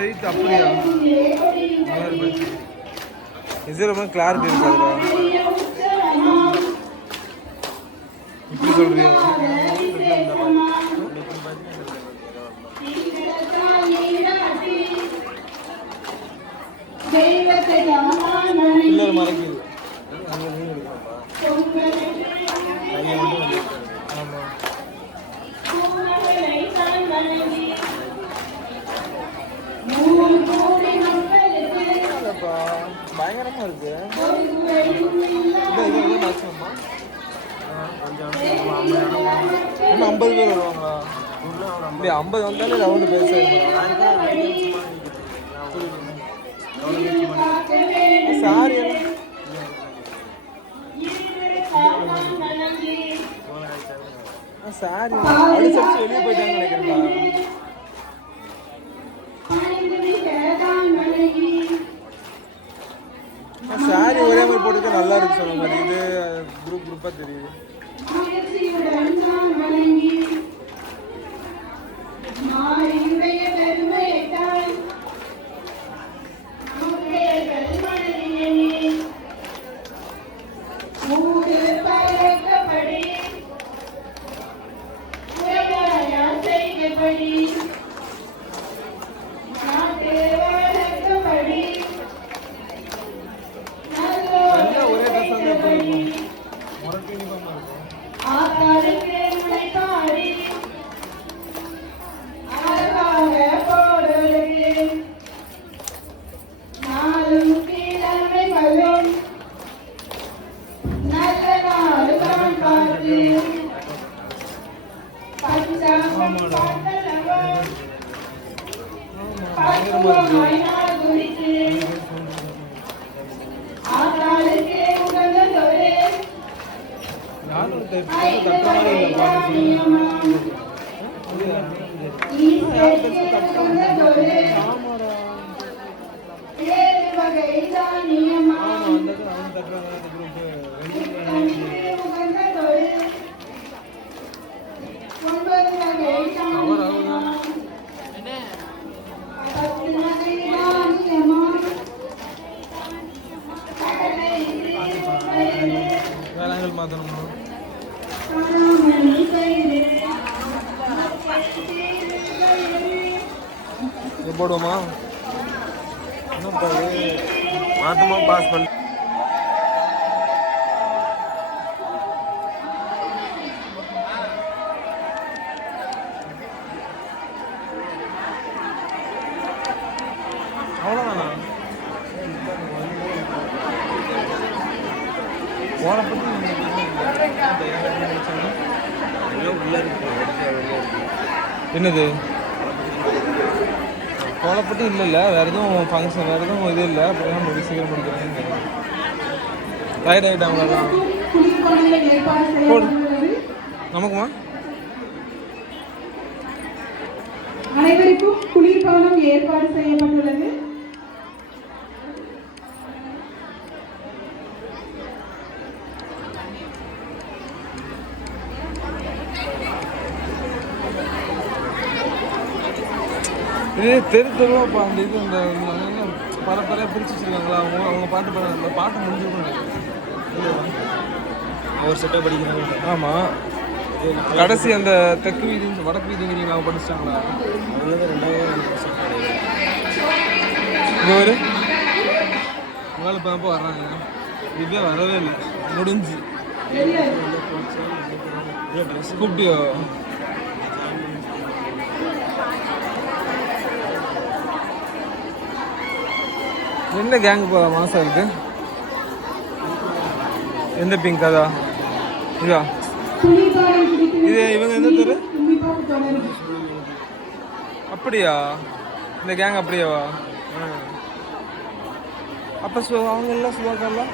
Side அப்படியா நல்லா இருக்கு. இது ரொம்ப கிளாரிட்டி இருக்காதுடா. இப்படி சொல்றியா? பிள்ளர் மறைக்குது. ஆமா பயங்கரமா இருக்கு. இன்னும் 50 பேர் வருவாங்களா? இல்லையா 50 வந்தாலே ரவுண்டு பேச சாரி சாரி அடிச்சு வெளியே போயிட்டாங்கன்னு நினைக்கிறேன்டா. சாரி ஒரே மாதிரி போட்டுக்க நல்லா இருக்கு சொன்ன மாதிரி. இது குரூப்பா தெரியுது. வேளாங்கல் மாத்தணுமா போடுவோமா? மாத்தமா பாஸ் பண்ண அவ்வளோதானா? என்னது கோலப்பட்டு இல்லைல்ல, வேறு எதுவும் ஃபங்க்ஷன் வேறு எதுவும் இது இல்லை. அப்படியே முடிச்சு சீக்கிரம் முடிக்கிறாங்க. ரைட் ஆகிட்டாங்களா? நமக்குமா? அனைவருக்கும் குளிர்பானம் ஏற்பாடு செய்யப்பட்டுள்ளது. இது தெருவாப்பா. அந்த இது இந்த பரப்பரையாக பிரித்து வச்சுருக்காங்களா? அவங்க பாட்டு பாட அந்த பாட்டு முடிஞ்சிருக்கும். ஒரு செட்டாக படிக்கிறாங்க. ஆமாம், கடைசி அந்த தெற்கு வீதி வடக்கு வீதிங்கிறீங்க அவங்க படிச்சிட்டாங்களா? அதுதான் 2000 இங்கே ஒரு உங்களால் இப்போ தான் வர்றாங்க. இதே வரவே இல்லை, முடிஞ்சு கூப்பிட்டியோ? என்ன கேங் போதா மாசம் இருக்கு? எந்த பிங்க் அதா? இதா? இது இவங்க எந்த தெரு? அப்படியா? இந்த கேங் அப்படியாவா? அப்போ அவங்க எல்லாம் சுதாக்கர்லாம்